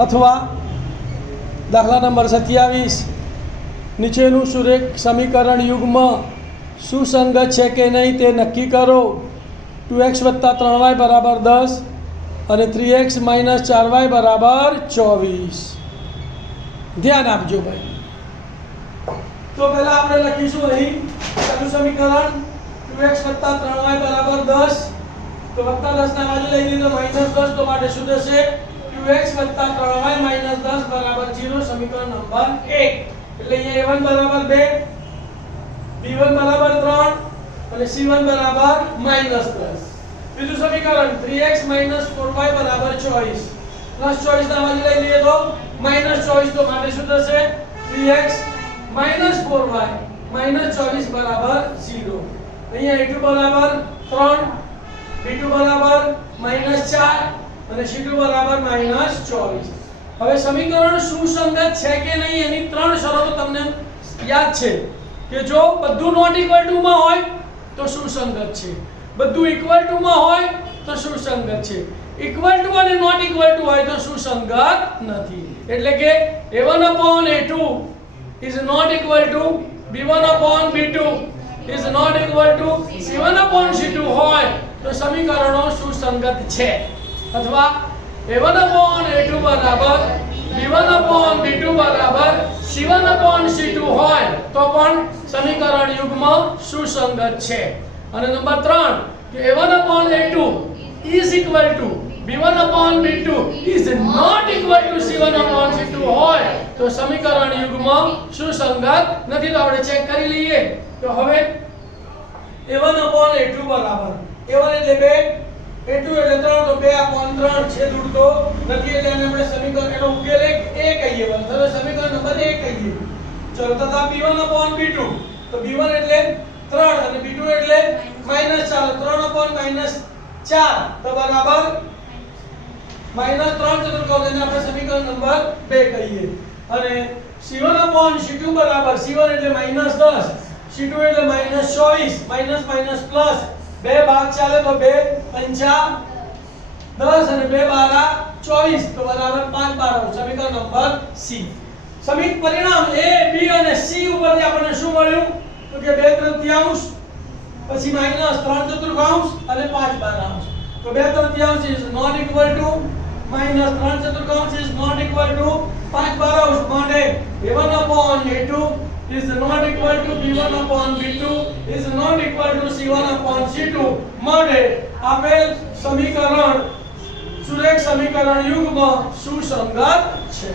अथवा दाखला नंबर 27 नीचेનું સુરેખ સમીકરણ યુગ્મ સુસંગત છે કે નહીં તે નક્કી કરો। 2x + 3y = 10 અને 3x - 4y = 24। ધ્યાન આપજો ભાઈ। तो पहला આપણે લખીશું અહીં પહેલું સમીકરણ 2x + 3y = 10 તો +10 ના બાજુ લઈ લીધો -10 તો માટે શું થશે 2x + 3y - 10 = 0 સમીકરણ નંબર 1 એટલે અહીંયા a1 = 2 b1 = 3 અને c1 = -10 બીજું સમીકરણ 3x - 4y = 24 +24 ના બાજુ લઈ લઈએ તો -24 તો માટે શું થશે 3x - 4y - 24 = 0 અહીંયા a2 = 3 b2 = -4 અને c2 = -24। હવે સમીકરણ સુસંગત છે કે નહીં એની ત્રણ શરતો તમને યાદ છે કે જો બધું નોટ ઇક્વલ ટુ માં હોય તો સુસંગત છે, બધું ઇક્વલ ટુ માં હોય તો સુસંગત છે, ઇક્વલ ટુ અને નોટ ઇક્વલ ટુ હોય તો સુસંગત નથી। એટલે કે a1/a2 is not equal to b1/b2 is not equal to c1/c2 હોય તો સમીકરણો સુસંગત છે। અથવા a1/a2 બરાબર b1/b2 બરાબર c1/c2 હોય તો પણ સમીકરણ યુગ્મ સુસંગત છે। અને નંબર 3 કે a1/a2 is equal to b1/b2 is not equal to c1/c2 હોય તો સમીકરણ યુગ્મ સુસંગત નથી। તો આપણે ચેક કરી લઈએ। તો હવે a1/a2 બરાબર a1 એટલે 2 a2 એટલે 3 તો 2/3 છેદ ઉડતો નથી એટલે આને આપણે સમીકરણ એનો ઉકેલ a કહીએ। હવે સમીકરણ નંબર 1 કહીએ। ચલો તથા b1/b2 તો b1 એટલે 3 અને b2 એટલે -4 3/-4 તો બરાબર -3 ચતુર્કોણ એને આપણે સમીકરણ નંબર 2 કહીએ। અને c1/c2 બરાબર c1 એટલે -10 c2 એટલે -24 પ્લસ 2 ભાગ ચાલે તો 2 પંચા 10 અને 2 બારા 24 તો બરાબર 5/12 સમીકરણ નંબર c। સમીકરણ પરિણામ a b અને c ઉપરથી આપણને શું મળ્યું તો કે 2/3 પછી -3 ચતુર્થાંશ અને 5/12 તો 2/3 is not equal to -3 ચતુર્થાંશ is not equal to 5/12 માટે a1/a2 is not equal to b1/b2 is not equal to c1/c2 માટે આપેલ સમીકરણ સુરેખ સમીકરણ યુગ્મ સુસંગત છે।